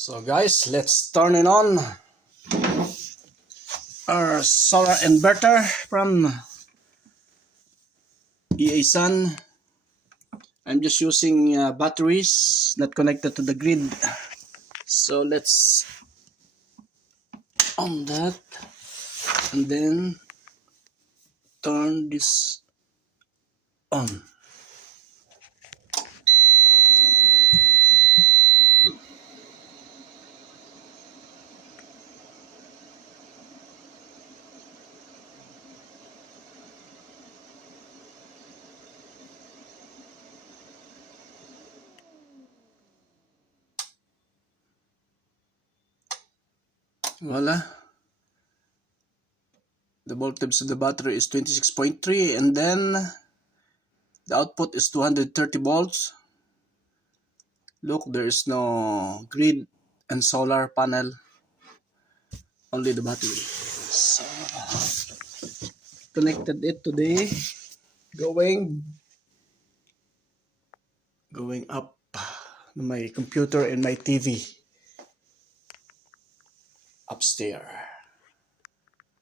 So guys, let's turn it on our solar inverter from EA Sun. I'm just using batteries not connected to the grid. So let's on that and then turn this on. Voila. The voltage of the battery is 26.3 and then the output is 230 volts. Look, there is no grid and solar panel, only the battery. So, connected it today, going up my computer and my TV upstairs.